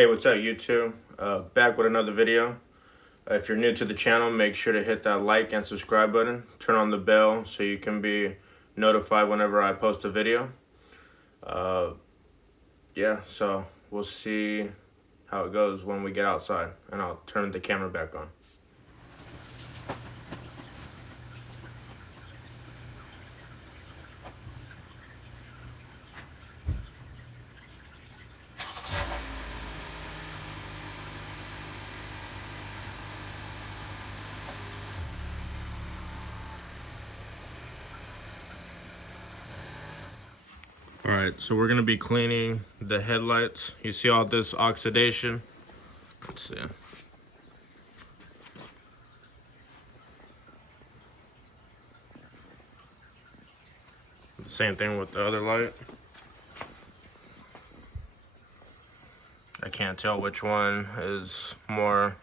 Hey, what's up YouTube? Back with another video. If you're new to the channel, make sure to hit that like and subscribe button. Turn on the bell so you can be notified whenever I post a video. Yeah, so we'll see how it goes when we get outside, and I'll turn the camera back on. Alright, so we're going to be cleaning the headlights. You see all this oxidation? Let's see. The same thing with the other light. I can't tell which one is more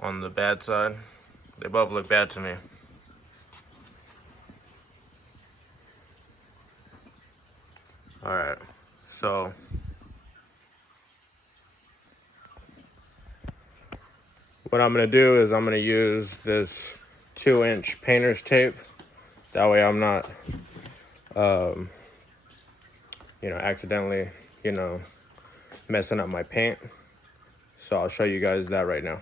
on the bad side. They both look bad to me. Alright, so what I'm going to do is I'm going to use this 2-inch painter's tape. That way I'm not, accidentally, messing up my paint. So I'll show you guys that right now.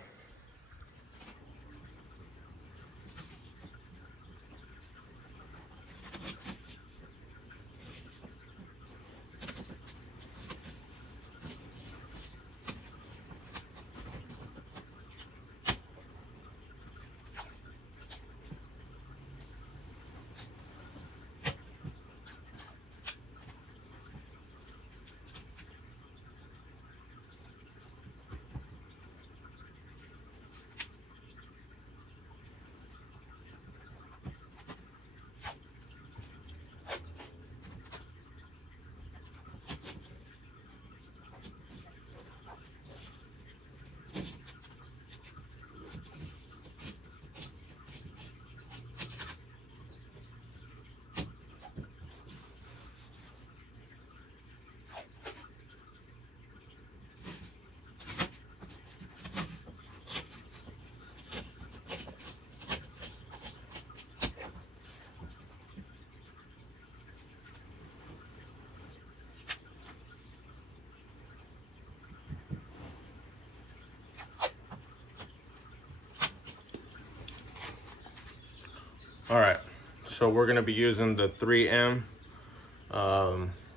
Alright, so we're going to be using the 3M.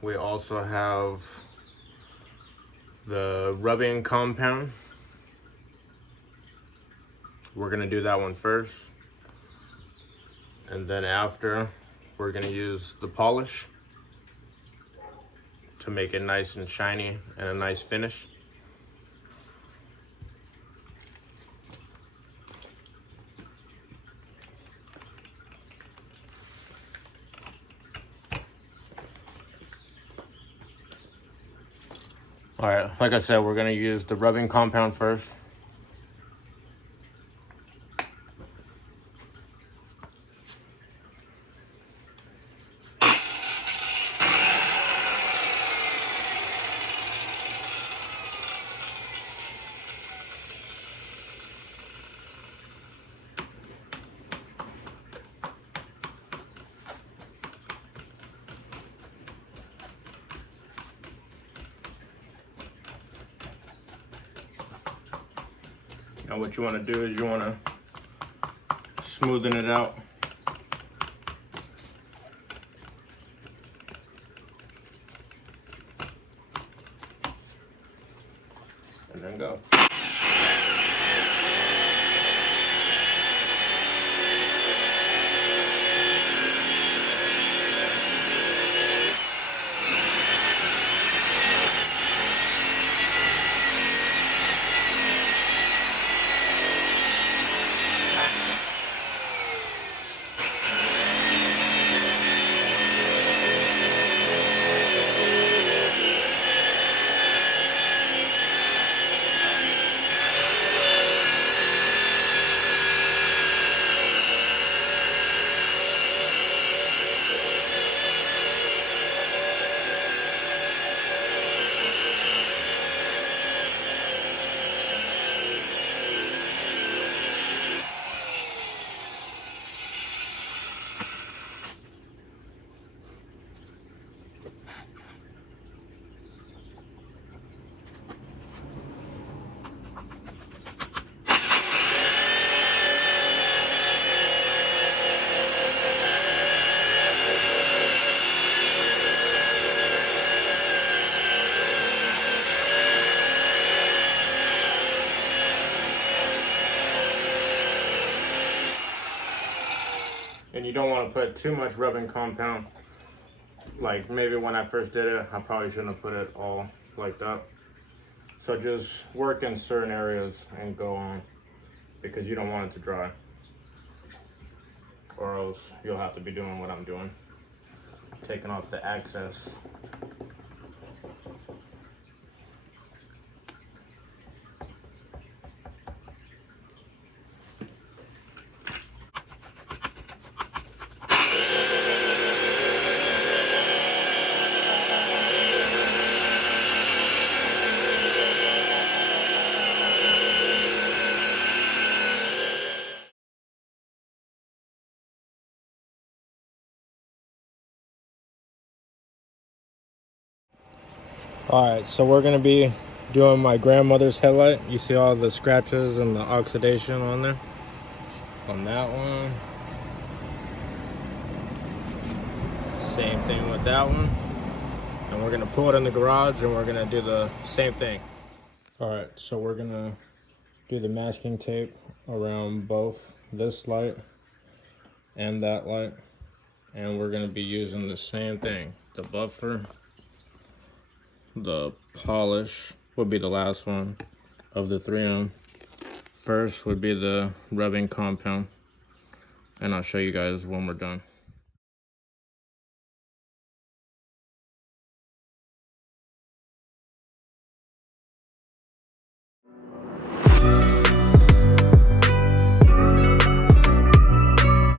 We also have the rubbing compound. We're going to do that one first. And then after, we're going to use the polish to make it nice and shiny and a nice finish. All right, like I said, we're gonna use the rubbing compound first. Now what you want to do is you want to smoothen it out. And then go. And you don't want to put too much rubbing compound. Like maybe when I first did it, I probably shouldn't have put it all like that. So just work in certain areas and go on, because you don't want it to dry, or else you'll have to be doing what I'm doing, taking off the excess. Alright, so we're going to be doing my grandmother's headlight. You see all the scratches and the oxidation on there? On that one. Same thing with that one. And we're going to pull it in the garage and we're going to do the same thing. Alright, so we're going to do the masking tape around both this light and that light. And we're going to be using the same thing. The buffer. The polish would be the last one of the 3M. First would be the rubbing compound, and I'll show you guys when we're done.